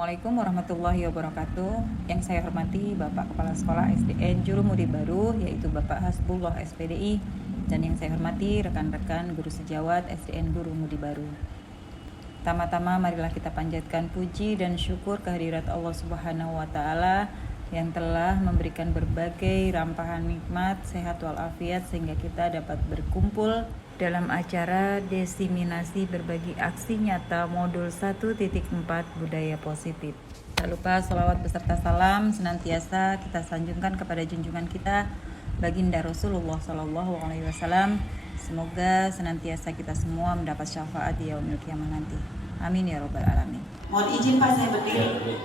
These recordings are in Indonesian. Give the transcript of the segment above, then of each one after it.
Assalamualaikum warahmatullahi wabarakatuh. Yang saya hormati Bapak Kepala Sekolah SDN Juru Mudi Baru, yaitu Bapak Hasbullah SPDI, dan yang saya hormati rekan-rekan guru sejawat SDN Juru Mudi Baru. Tama-tama marilah kita panjatkan puji dan syukur kehadirat Allah Subhanahu wa Ta'ala yang telah memberikan berbagai rampahan nikmat, sehat walafiat sehingga kita dapat berkumpul dalam acara diseminasi berbagi aksi nyata modul 1.4 budaya positif. Tak lupa sholawat beserta salam senantiasa kita sanjungkan kepada junjungan kita baginda Rasulullah SAW. Semoga senantiasa kita semua mendapat syafaat di yaumil qiyamah nanti. Amin ya robbal alamin. Mohon izin Pak, saya berdiri.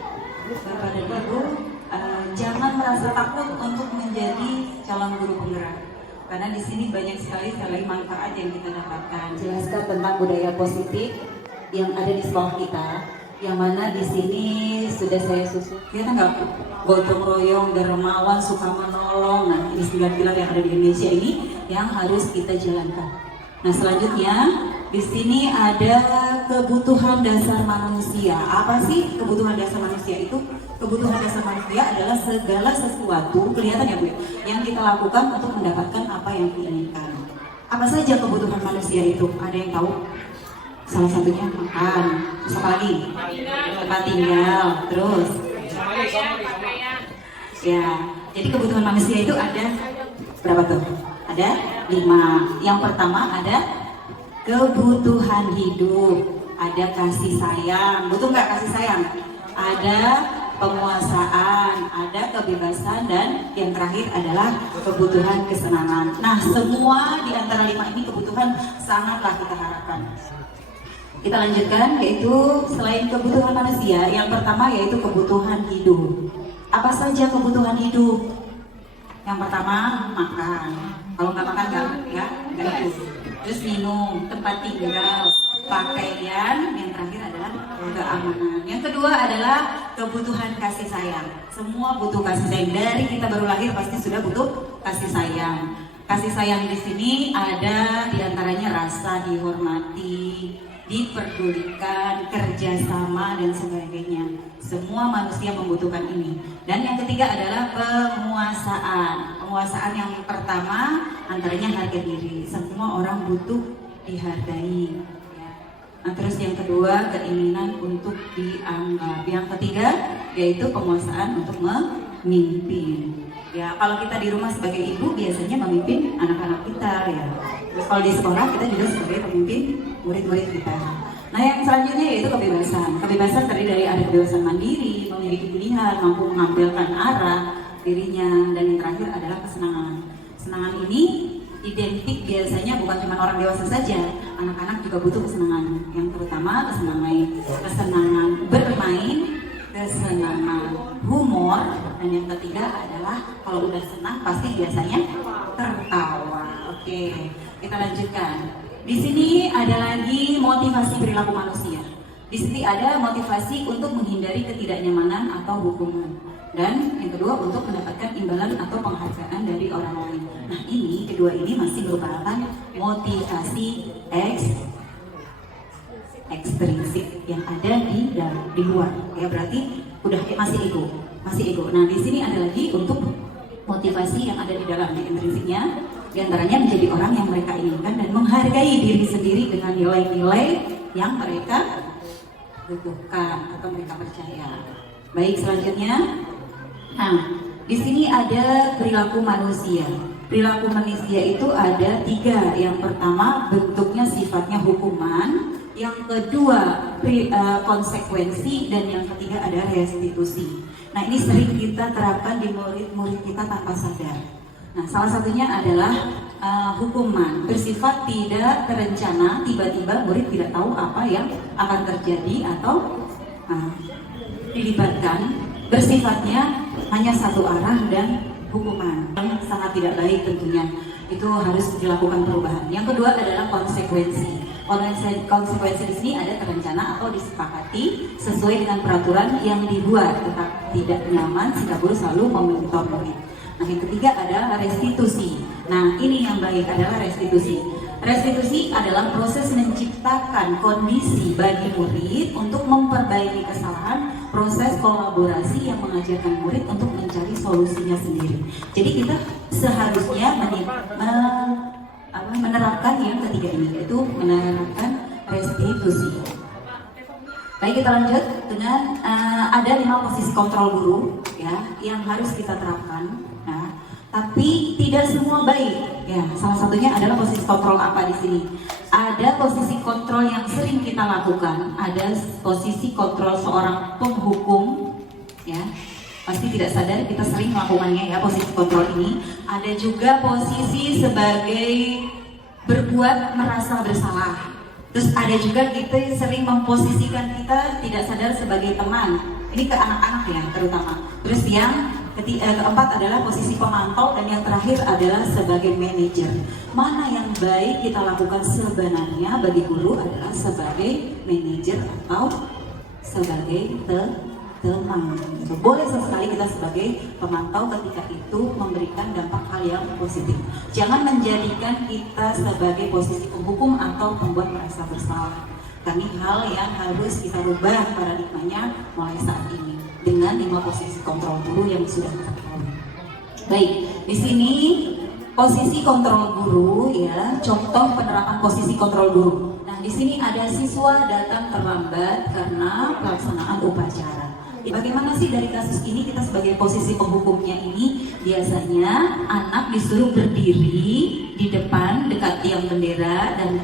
Kepada Ibu, jangan merasa takut untuk menjadi calon guru penggerak. Karena di sini banyak sekali manfaat yang kita dapatkan. Jelaskan tentang budaya positif yang ada di sekolah kita, yang mana di sini sudah saya susun. Kita nggak gotong royong, dermawan, suka menolong. Nah, ini 9 pilar yang ada di Indonesia ini yang harus kita jalankan. Nah, selanjutnya di sini ada kebutuhan dasar manusia. Apa sih kebutuhan dasar manusia itu? Kebutuhan dasar manusia adalah segala sesuatu, kelihatan ya Bu, yang kita lakukan untuk mendapatkan apa yang diinginkan. Apa saja kebutuhan manusia itu? Ada yang tahu? Salah satunya makan, terus apa lagi? Tempat tinggal, terus ya. Jadi kebutuhan manusia itu ada berapa tuh? Ada 5. Yang pertama ada kebutuhan hidup, ada kasih sayang. Betul nggak kasih sayang? Ada penguasaan, ada kebebasan, dan yang terakhir adalah kebutuhan kesenangan. Nah, semua di antara 5 ini kebutuhan sangatlah kita harapkan. Kita lanjutkan, yaitu selain kebutuhan manusia, yang pertama yaitu kebutuhan hidup. Apa saja kebutuhan hidup? Yang pertama makan. Kalau nggak makan nggak hidup. Terus minum, tempat tinggal, pakaian, yang terakhir adalah keamanan. Yang kedua adalah kebutuhan kasih sayang. Semua butuh kasih sayang. Dari kita baru lahir pasti sudah butuh kasih sayang. Kasih sayang di sini ada diantaranya rasa dihormati, diperdulikan, kerjasama, dan sebagainya. Semua manusia membutuhkan ini. Dan yang ketiga adalah penguasaan. Penguasaan yang pertama antaranya harga diri. Semua orang butuh dihargai. Nah, terus yang kedua keinginan untuk dianggap. Yang ketiga yaitu penguasaan untuk memimpin. Ya, kalau kita di rumah sebagai ibu biasanya memimpin anak-anak kita ya. Terus kalau di sekolah kita juga sebagai pemimpin murid-murid kita. Nah, yang selanjutnya yaitu kebebasan. Kebebasan terdiri dari ada kebebasan mandiri, memiliki pilihan, mampu mengambilkan arah dirinya, dan yang terakhir adalah kesenangan. Kesenangan ini identik biasanya bukan cuma orang dewasa saja, anak-anak juga butuh kesenangan. Yang terutama kesenangan bermain, kesenangan humor, dan yang ketiga adalah kalau udah senang pasti biasanya tertawa. Oke, kita lanjutkan. Di sini ada lagi motivasi perilaku manusia. Di sini ada motivasi untuk menghindari ketidaknyamanan atau hukuman. Dan yang kedua untuk mendapatkan imbalan atau penghargaan dari orang lain. Nah, ini kedua ini masih merupakan motivasi ekstrinsik yang ada di luar. Ya, berarti udah masih ego. Nah, di sini ada lagi untuk motivasi yang ada di dalam intrinsiknya. Di antaranya menjadi orang yang mereka inginkan dan menghargai diri sendiri dengan nilai-nilai yang mereka butuhkan atau mereka percaya. Baik, selanjutnya. Nah, di sini ada perilaku manusia. Perilaku manusia itu ada 3. Yang pertama bentuknya sifatnya hukuman, yang kedua konsekuensi, dan yang ketiga ada restitusi. Nah, ini sering kita terapkan di murid-murid kita tanpa sadar. Nah, salah satunya adalah hukuman bersifat tidak terencana, tiba-tiba murid tidak tahu apa yang akan terjadi atau dilibatkan, bersifatnya hanya satu arah dan hukuman yang sangat tidak baik tentunya. Itu harus dilakukan perubahan. Yang kedua adalah konsekuensi. Konsekuensi di sini ada terencana atau disepakati sesuai dengan peraturan yang dibuat, tetap tidak nyaman sehingga guru selalu memonitor murid. Nah, yang ketiga adalah restitusi. Nah, ini yang baik adalah restitusi. Restitusi adalah proses menciptakan kondisi bagi murid untuk memperbaiki kesalahan proses kolaborasi yang mengajarkan murid untuk mencari solusinya sendiri. Jadi kita seharusnya menerapkan yang ketiga ini, yaitu menerapkan restitusi. Baik, kita lanjut dengan ada 5 posisi kontrol guru ya yang harus kita terapkan. Nah, tapi tidak semua baik. Ya, salah satunya adalah posisi kontrol apa di sini? Ada posisi kontrol yang sering kita lakukan, ada posisi kontrol seorang penghukum, ya. Pasti tidak sadar kita sering melakukannya ya, posisi kontrol ini. Ada juga posisi sebagai berbuat merasa bersalah. Terus ada juga kita sering memposisikan kita tidak sadar sebagai teman. Ini ke anak-anak ya terutama. Terus yang keempat adalah posisi pemantau, dan yang terakhir adalah sebagai manajer. Mana yang baik kita lakukan sebenarnya bagi guru adalah sebagai manajer atau sebagai teman. Boleh sesekali kita sebagai pemantau ketika itu memberikan dampak hal yang positif. Jangan menjadikan kita sebagai posisi penghukum atau pembuat merasa bersalah. Ini hal yang harus kita rubah paradigmanya mulai saat ini dengan 5 posisi kontrol guru yang sudah kita tahu. Baik, di sini posisi kontrol guru ya, contoh penerapan posisi kontrol guru. Nah, di sini ada siswa datang terlambat karena pelaksanaan upacara. Bagaimana sih dari kasus ini kita sebagai posisi penghukumnya ini? Biasanya anak disuruh berdiri di depan dekat tiang bendera dan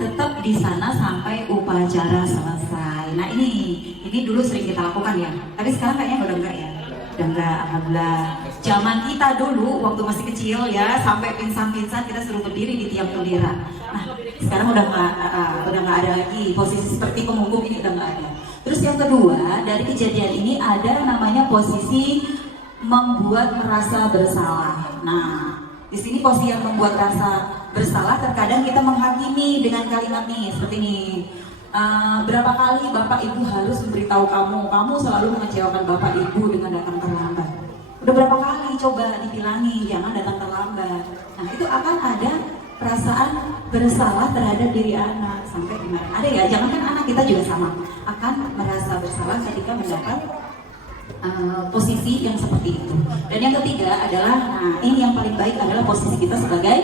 tetap di sana sampai upacara selesai. Nah ini dulu sering kita lakukan ya. Tapi sekarang kayaknya udah enggak ya. Udah enggak, alhamdulillah. Zaman kita dulu waktu masih kecil ya, sampai pingsan-pingsan kita suruh berdiri di tiang bendera. Nah sekarang udah nggak ada lagi posisi seperti penghukum ini, udah nggak ada. Terus yang kedua, dari kejadian ini ada namanya posisi membuat merasa bersalah. Nah, di sini posisi yang membuat rasa bersalah, terkadang kita menghakimi dengan kalimat nih, seperti ini. Berapa kali Bapak Ibu harus memberitahu kamu selalu mengecewakan Bapak Ibu dengan datang terlambat. Udah berapa kali coba dibilangin jangan datang terlambat. Nah, itu akan ada perasaan bersalah terhadap diri anak sampai gimana? Ada ya, jangankan anak, kita juga sama akan merasa bersalah ketika mendapat posisi yang seperti itu. Dan yang ketiga adalah, nah ini yang paling baik adalah posisi kita sebagai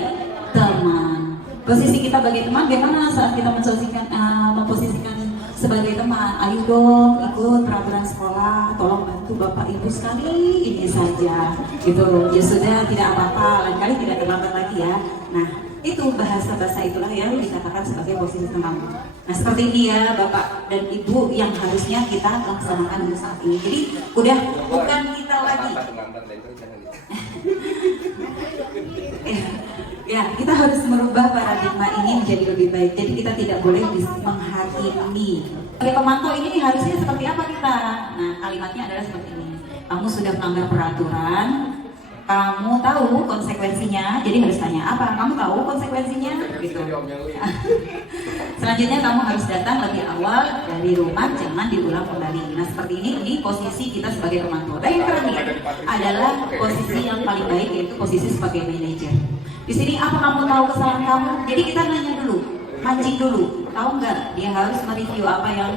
teman. Posisi kita sebagai teman, bagaimana saat kita memposisikan sebagai teman? Ayo dong ikut peraturan sekolah, tolong bantu Bapak Ibu sekali ini saja, gitu. Ya sudah, tidak apa-apa, lain kali tidak terlambat lagi ya. Nah, itu bahasa-bahasa itulah yang dikatakan sebagai posisi teman. Nah seperti ini ya Bapak dan Ibu yang harusnya kita laksanakan untuk saat ini. Jadi udah bukan kita lagi. Ya, kita harus merubah paradigma ini menjadi lebih baik. Jadi kita tidak boleh menghakimi. Sebagai pemantau ini harusnya seperti apa kita? Nah kalimatnya adalah seperti ini. Kamu sudah melanggar peraturan, kamu tahu konsekuensinya, jadi harus tanya apa? Kamu tahu konsekuensinya? Gitu. Selanjutnya kamu harus datang lebih awal dari rumah, jangan diulang kembali. Nah seperti ini posisi kita sebagai pemantau. Dan yang terakhir adalah posisi yang paling baik, yaitu posisi sebagai manajer. Di sini apa kamu tahu kesalahan kamu? Jadi kita nanya dulu, mancing dulu. Tahu nggak? Dia harus mereview apa yang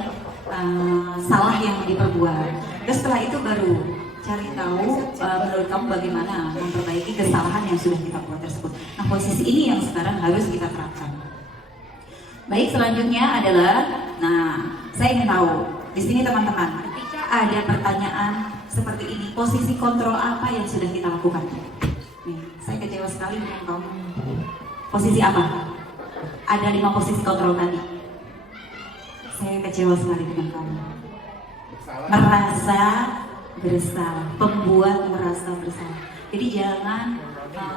salah yang diperbuat. Terus setelah itu baru cari tahu menurut kamu bagaimana memperbaiki kesalahan yang sudah kita buat tersebut. Nah posisi ini yang sekarang harus kita terapkan. Baik, selanjutnya adalah, nah saya ingin tahu di sini teman-teman, ketika ada pertanyaan seperti ini, posisi kontrol apa yang sudah kita lakukan? Nih, saya kecewa sekali dengan kamu. Posisi apa? Ada 5 posisi kontrol tadi. Saya kecewa sekali dengan kamu. Merasa bersalah, pembuat merasa bersalah. Jadi jangan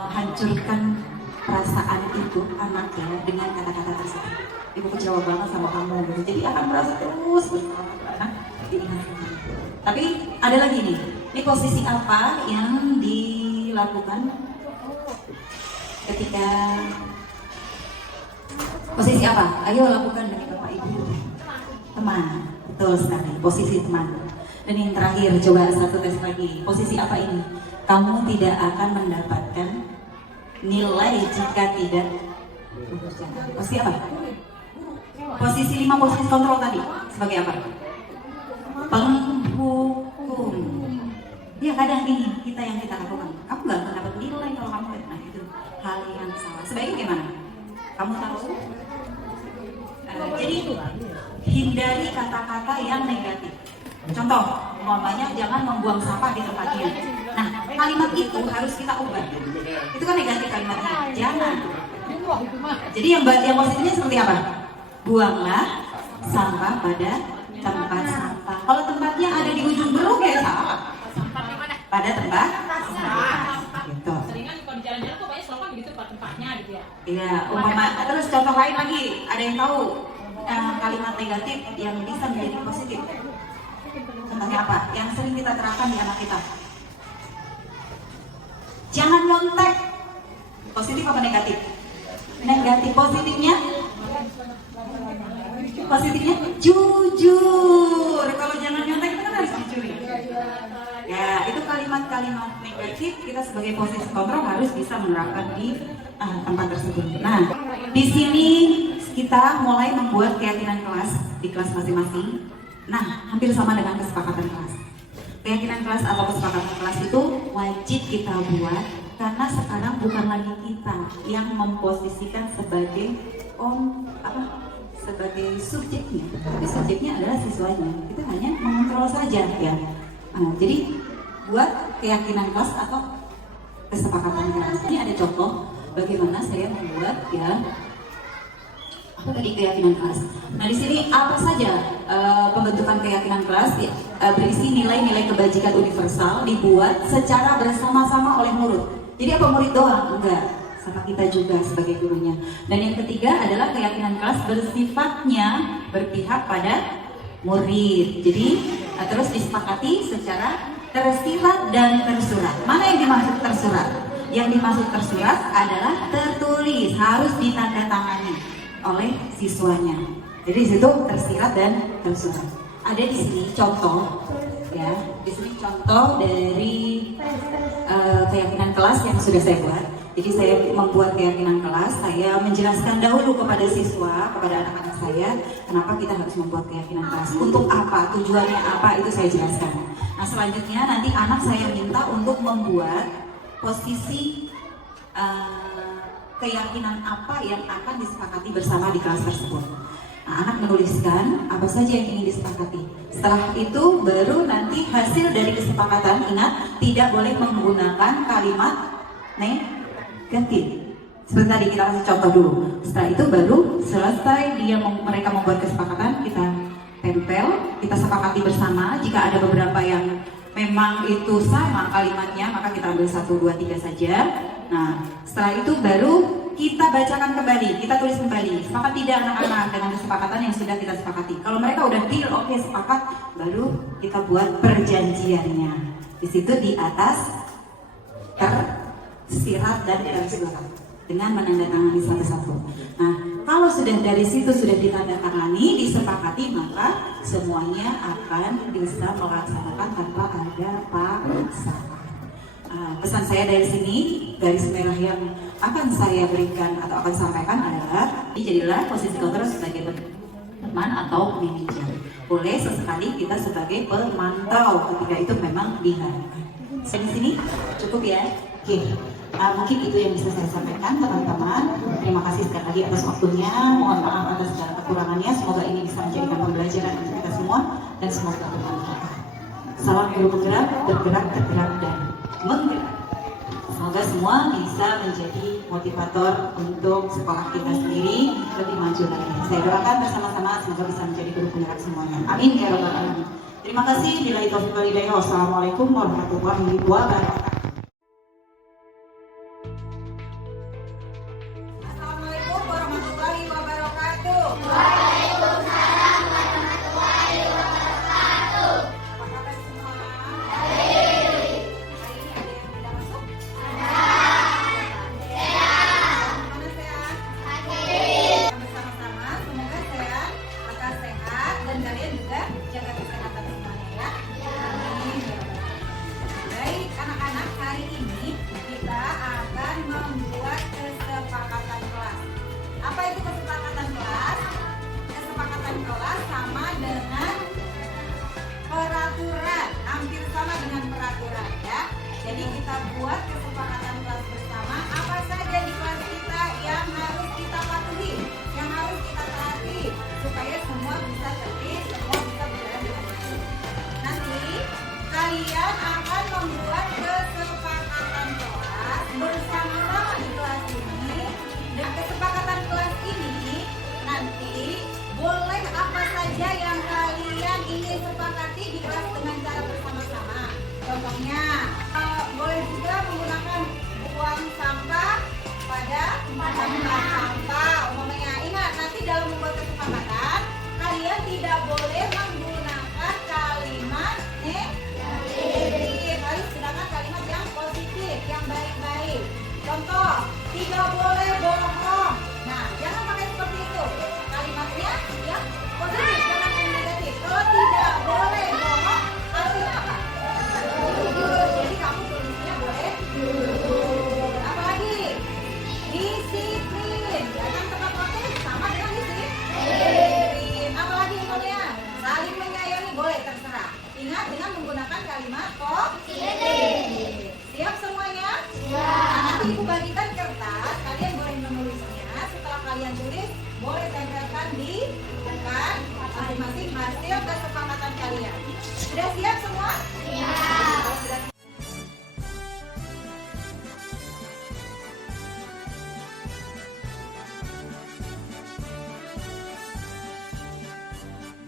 hancurkan perasaan itu anak ya dengan kata-kata tersebut. Ibu kecewa banget sama kamu, jadi akan merasa terus bersalah. Tapi ada lagi nih, ini posisi apa yang dilakukan ketika posisi apa? Ayo lakukan dari Bapak Ibu. Teman, betul sekali, posisi teman. Dan yang terakhir, coba satu tes lagi. Posisi apa ini? Kamu tidak akan mendapatkan nilai jika tidak bekerja. Posisi apa? Posisi 5 posisi kontrol tadi sebagai apa? penghukum. Ya kadang ini kita yang kita lakukan. Kamu nggak akan dapat nilai kalau kamu nah itu hal yang salah. Sebaiknya gimana? Kamu tahu? Jadi hindari kata-kata yang negatif. Contoh, umpamanya jangan membuang sampah di tempatnya. Nah, kalimat itu harus kita ubah. Itu kan negatif kalimatnya. Jangan. Jadi yang positifnya seperti apa? Buanglah sampah pada tempat sampah. Kalau tempatnya ada di ujung beruk ya salah. Pada tempat sampah. Gitu. Seringan kalau di jalan-jalan tuh banyak slogan begitu tempatnya gitu ya. Iya, umpama terus contoh lain lagi, ada yang tahu kalimat negatif yang bisa menjadi positif. Contohnya apa? Yang sering kita terapkan di anak kita. Jangan nyontek. Positif apa negatif? Negatif. Positifnya? Positifnya jujur. Kalau jangan nyontek itu kan harus jujur. Ya, itu kalimat-kalimat negatif kita sebagai posisi kontrol harus bisa menerapkan di tempat tersebut. Nah, di sini kita mulai membuat keyakinan kelas di kelas masing-masing. Nah, hampir sama dengan kesepakatan kelas. Keyakinan kelas atau kesepakatan kelas itu wajib kita buat karena sekarang bukan lagi kita yang memposisikan sebagai sebagai subjeknya, tapi subjeknya adalah siswanya. Kita hanya mengontrol saja ya. Jadi buat keyakinan kelas atau kesepakatan kelas. Ini ada contoh bagaimana saya membuat ya tadi keyakinan kelas. Nah di sini apa saja pembentukan keyakinan kelas berisi nilai-nilai kebajikan universal dibuat secara bersama-sama oleh murid. Jadi apa murid doang? Enggak, sama kita juga sebagai gurunya. Dan yang ketiga adalah keyakinan kelas bersifatnya berpihak pada murid. Jadi terus disepakati secara tersirat dan tersurat. Mana yang dimaksud tersurat? Yang dimaksud tersurat adalah tertulis, harus ditandatangani oleh siswanya. Jadi di situ tersirat dan tersurat. Ada di sini contoh, ya. Di sini contoh dari keyakinan kelas yang sudah saya buat. Jadi saya membuat keyakinan kelas. Saya menjelaskan dahulu kepada siswa, kepada anak-anak saya, kenapa kita harus membuat keyakinan kelas. Untuk apa? Tujuannya apa? Itu saya jelaskan. Nah selanjutnya nanti anak saya minta untuk membuat posisi keyakinan apa yang akan disepakati bersama di kelas tersebut. Nah, anak menuliskan apa saja yang ingin disepakati. Setelah itu baru nanti hasil dari kesepakatan, ingat tidak boleh menggunakan kalimat negatif. Seperti tadi kita kasih contoh dulu. Setelah itu baru selesai mereka membuat kesepakatan, kita tempel, kita sepakati bersama. Jika ada beberapa yang memang itu sama kalimatnya, maka kita ambil 1, 2, 3 saja. Nah, setelah itu baru kita bacakan kembali, kita tulis kembali. Sepakat tidak anak-anak dengan kesepakatan yang sudah kita sepakati. Kalau mereka udah deal, oke, sepakat, baru kita buat perjanjiannya. Di situ di atas tersirat dan tersurat dengan menandatangani satu-satu. Nah, kalau sudah dari situ sudah ditandatangani, disepakati, maka semuanya akan bisa melaksanakan tanpa ada paksaan. Pesan saya dari sini, garis merah yang akan saya berikan atau akan sampaikan adalah jadilah posisi kontrol sebagai teman atau manajer. Boleh sesekali kita sebagai pemantau ketika itu memang diharapkan. Di sini cukup ya. Oke. Mungkin itu yang bisa saya sampaikan teman-teman. Terima kasih sekali lagi atas waktunya. Mohon maaf atas segala kekurangannya. Semoga ini bisa menjadikan pembelajaran untuk kita semua dan semoga bermanfaat. Salam guru penggerak, bergerak, tergerak dan menggerak. Semoga semua bisa menjadi motivator untuk sekolah kita sendiri lebih maju lagi. Saya doakan bersama-sama semoga bisa menjadi guru penggerak semuanya. Amin ya rabbal alamin. Terima kasih. Billahi taufiq wal hidayah. Wassalamualaikum warahmatullahi wabarakatuh. Assalamualaikum warahmatullahi wabarakatuh. Waalaikumsalam warahmatullahi wabarakatuh. Apa kabar semua? Baik. Hari ini ada yang tidak masuk? Sehat. Mana sehat? Sakit. Bersama-sama, semoga sehat, maka sehat, dan kalian juga jaga kesehatan semuanya ya. Amin. Baik, anak-anak. Dan kesepakatan kelas ini nanti boleh apa saja yang kalian ingin sepakati di kelas dengan cara bersama-sama. Contohnya, boleh juga menggunakan buang sampah pada tempat sampah. Umpamanya, ingat nanti dalam membuat kesepakatan kalian tidak boleh menggunakan kalimat negatif, harus gunakan kalimat yang positif, yang baik-baik. Contoh, tidak boleh bohong. Nah, jangan pakai seperti itu. Kalimatnya yang positif, jangan yang negatif. Kalau tidak boleh bohong, harusnya apa? Jujur. Jadi kamu tulisnya boleh jujur. Apalagi? Disiplin. Datang tepat waktu sama dengan disiplin. Apalagi Mulia? Saling menyayangi boleh, terserah. Ingat dengan menggunakan kalimat positif. Siap semuanya? Nah, nanti ibu bagikan kertas, kalian boleh menulisnya. Setelah kalian tulis, boleh tempelkan di depan masing-masing hasil kesepakatan kalian. Sudah siap semua? Sudah.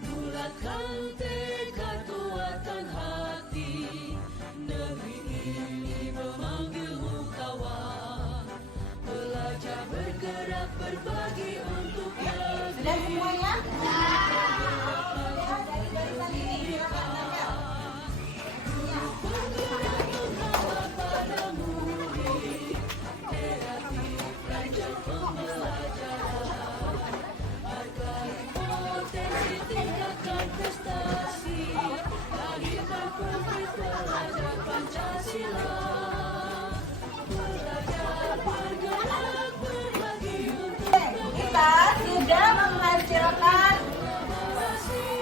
Bulatkan tekad, kuatkan hati, negeri ini memanggilmu kawan. Belajar bergerak berbagi untuk negeri. Sudah semuanya? Sudah, dari barisan ini silakan tempel. Ya. Padamu kreatif belajar pembelajaran. Hargai potensi, tingkatkan prestasi. Lahirkan profit, belajar Pancasila. Belajar bergerak berbagi untuk Kita sudah menghasilkan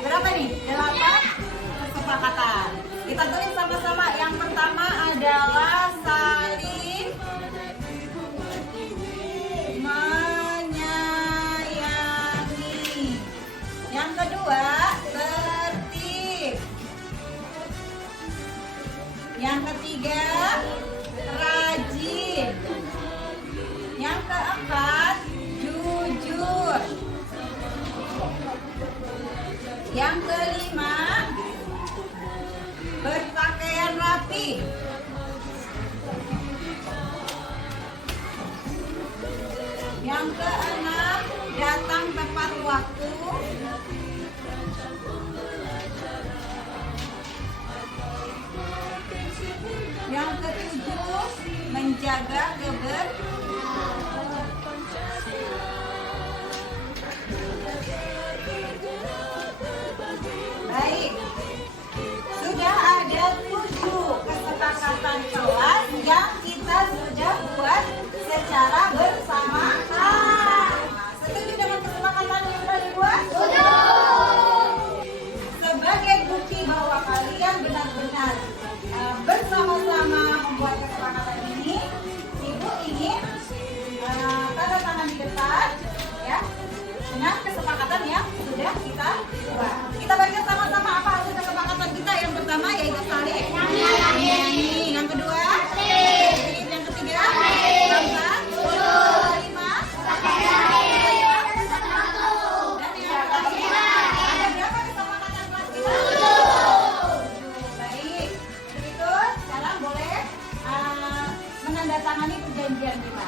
berapa nih? 8 kesepakatan. Kita tulis sama-sama. Yang pertama adalah saling menyayangi. Yang kedua, tertib. Yang ketiga, rajin. Yang keempat, jujur. Yang kelima, berpakaian rapi. Yang keenam, datang tepat waktu. Yang ketujuh, menjaga Baik, sudah ada 7 kesepakatan kelas yang kita sudah buat secara bersama-sama. Setuju dengan kesepakatan yang sudah dibuat? Sebagai bukti bahwa kalian benar-benar bersama-sama membuat kesepakatan ini, ibu ingin tanda tangan di depan, ya, dengan kesepakatan yang sudah kita buat. Kita baca sama-sama apa hasil kesepakatan kita. Yang pertama yaitu saling menyayangi. Yang kedua, yang ketiga, keempat, kelima, dan yang kelima, ada berapa kesepakatan kelas kita? 7. Baik, begitu. Sekarang boleh menandatangani perjanjian kita.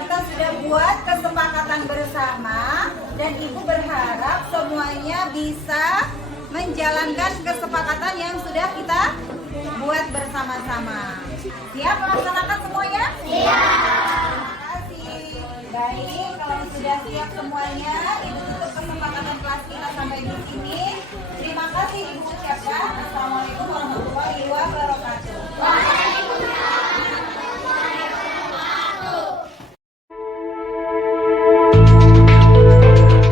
Kita sudah buat kesepakatan bersama dan ibu berharap semuanya bisa menjalankan kesepakatan yang sudah kita buat bersama-sama. Siap melaksanakan semuanya? Siap. Terima kasih. Baik, kalau sudah siap semuanya, ibu tutup kesepakatan kelas kita sampai di sini. Terima kasih ibu ucapkan. Assalamualaikum warahmatullahi wabarakatuh.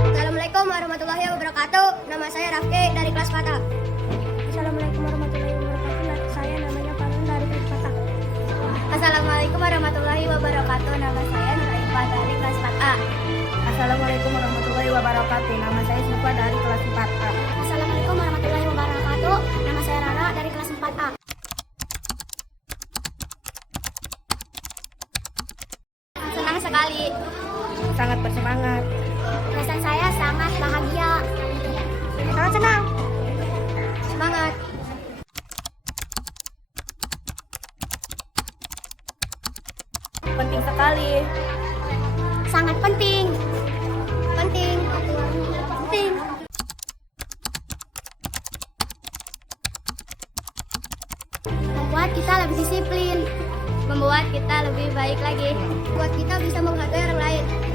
Assalamualaikum warahmatullahi wabarakatuh. Nama saya Rafki dari kelas 4A. Assalamualaikum warahmatullahi wabarakatuh. Saya namanya Farhan dari kelas 4A. Assalamualaikum warahmatullahi wabarakatuh. Nama saya Nuraifa dari kelas 4A. Assalamualaikum warahmatullahi wabarakatuh. wabarakatuh. Nama saya Siva dari kelas 4A. Assalamualaikum warahmatullahi wabarakatuh. Nama saya Rara dari kelas 4A. Senang sekali. Sangat bersemangat. Perasaan saya sangat bahagia. Sangat senang. Semangat. Penting sekali. Sangat penting. Penting. Penting. Membuat kita lebih disiplin. Membuat kita lebih baik lagi. Buat kita bisa menghargai orang lain.